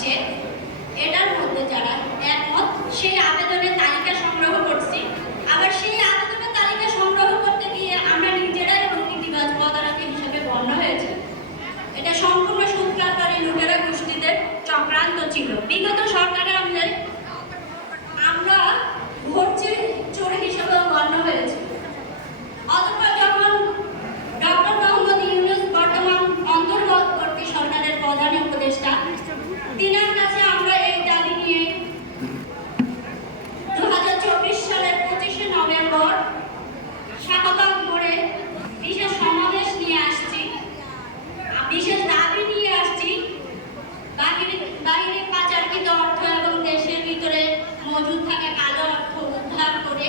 যাচ্ছে, এটার মধ্যে যারা একমত সেই আবেদনের তালিকা সংগ্রহ করছি। আবার সেই আবেদনের তালিকা সংগ্রহ করতে গিয়ে আমরা নিজেরাই দুর্নীতিবাজ পদারাতি হিসেবে গণ্য হয়েছে। এটা সম্পূর্ণ সুদকারবারী লুটেরা গোষ্ঠীদের চক্রান্ত ছিল। বিগত সরকারের আমলে আমরা ভোট চোর হিসেবেও গণ্য হয়েছে। অতঃপর যখন ডক্টর মোহাম্মদ ইউনূস বর্তমান অন্তর্বর্তী সরকারের প্রধান উপদেষ্টা, তিনার কাছে আমরা এই দাবি নিয়ে 2024 সালের 25শে নভেম্বর শাহবাগ মোড়ে বিশেষ সমাবেশ নিয়ে আসছি, বিশেষ দাবি নিয়ে আসছি। বাহিরে পাচারকৃত অর্থ এবং দেশের ভিতরে মজুদ থাকা কালো অর্থ উদ্ধার করে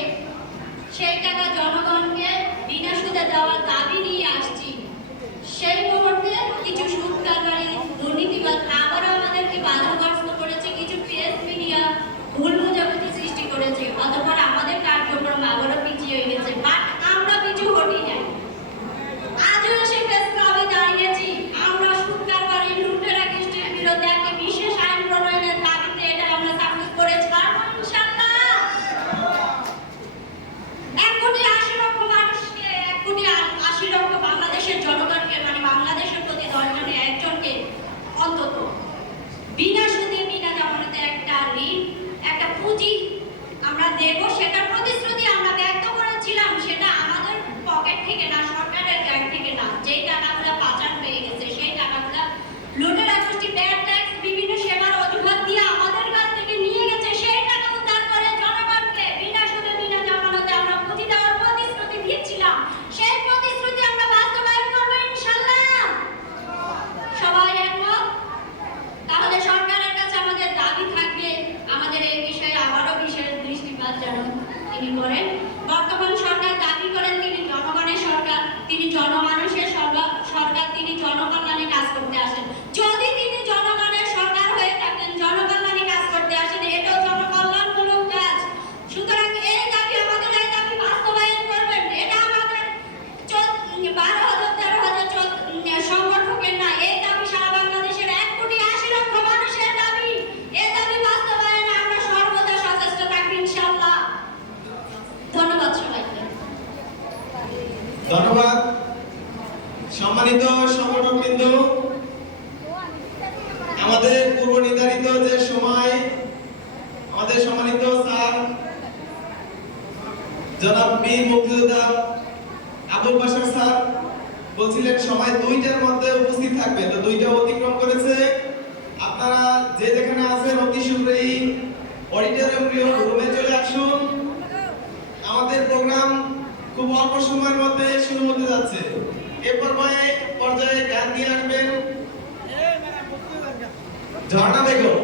সেই টাকা জনগণকে বিনা সুদে দেওয়ার দাবি নিয়ে আসছি। সেই মুহূর্তে কিছু সুদকারবারী দুর্নীতিবাদ আবারও আমাদেরকে বাধাগ্রস্ত করেছে, কিছু প্রেস মিডিয়া ভুল বোঝাবুঝি সৃষ্টি করেছে। অতঃপর আমাদের কার্যক্রম আবারও পিছিয়ে গেছে, বাট আমরা পিছু হটি নাই। আজও এসে প্রেস ক্লাবে দাঁড়িয়েছি। আমরা সুদকারবারী লুটেরা গোষ্ঠীর বিরুদ্ধে একটি বিশেষ আইন প্রণয়নের দাবিতে এটা আমরা সাকসেস করে ছাড়ব ইনশাআল্লাহ। 1,80,00,000 মানুষকে, 1,80,00,000 বাংলাদেশের জনগণকে, মানে বাংলাদেশের প্রতি 10 জনে একজনকে অন্তত বিনা সুদে বিনা জামানতে একটা ঋণ, একটা পুঁজি আমরা দেব। সেটার প্রতিশ্রুতি আমরা ব্যক্ত করেছিলাম। সেটা আমাদের পকেট থেকে না, সরকারের ব্যাংক থেকে না। যেই টাকাগুলো পাচার হয়ে গেছে সেই টাকাগুলো লুটেরা গোষ্ঠী ব্যাড ট্যাক্স বিভিন্ন সেবার অজুহাত দিয়ে আমাদের কাছ থেকে নিয়ে গেছে। সেই টাকা উদ্ধার করে জনগণকে বিনা সুদে বিনা জামানতে আমরা পুঁজি দেওয়ার প্রতিশ্রুতি দিয়েছিলাম। সেই প্রতিশ্রুতি আমরা বাস্তবায়ন করব ইনশাআল্লাহ। সবাই একমত? তাহলে সরকারের কাছে আমাদের দাবি থাকবে আমাদের এই বিষয়ে আবারও বিশেষ দৃষ্টিপাত যেন তিনি করেন। বর্তমান সরকার দাবি করেন তিনি জনগণের সরকার, তিনি জনমানুষের সরকার, তিনি জনকল্যাণে কাজ করতে আসেন। যদি তিনি জনগণের সরকার হয়ে থাকেন, জনকল্যাণে কাজ করতে আসেন, এটাও জনকল্যাণমূলক কাজ। সুতরাং এই দাবি, আমাদের এই দাবি বাস্তবায়ন করবেন। এটা আমাদের 12,000-13,000 সংগঠকের না, এই দাবি সারা বাংলাদেশের 1,80,00,000 মানুষের দাবি। এই দাবি বাস্তবায়নে আমরা সর্বদা সচেষ্ট থাকবো ইনশাআল্লাহ। ধন্যবাদ সবাইকে। ধন্যবাদ সম্মানিত সংগঠকবৃন্দ। আমাদের পূর্ব নির্ধারিত যে সময়, আমাদের সম্মানিত স্যার জনাব বীর মুক্তিযোদ্ধা আবুল বাশার স্যার বলছিলেন সময় 2টার মধ্যে উপস্থিত থাকবে, তো 2টা অতিক্রম করেছে। আপনারা যে যেখানে আছেন অতি শীঘ্রই অডিটোরিয়াম রুমে চলে আসুন। আমাদের প্রোগ্রাম খুব অল্প সময়ের মধ্যে শুরু হতে যাচ্ছে। এই পর্যায়ে গান দিয়ে আসবেন ঝর্ণা বেগম।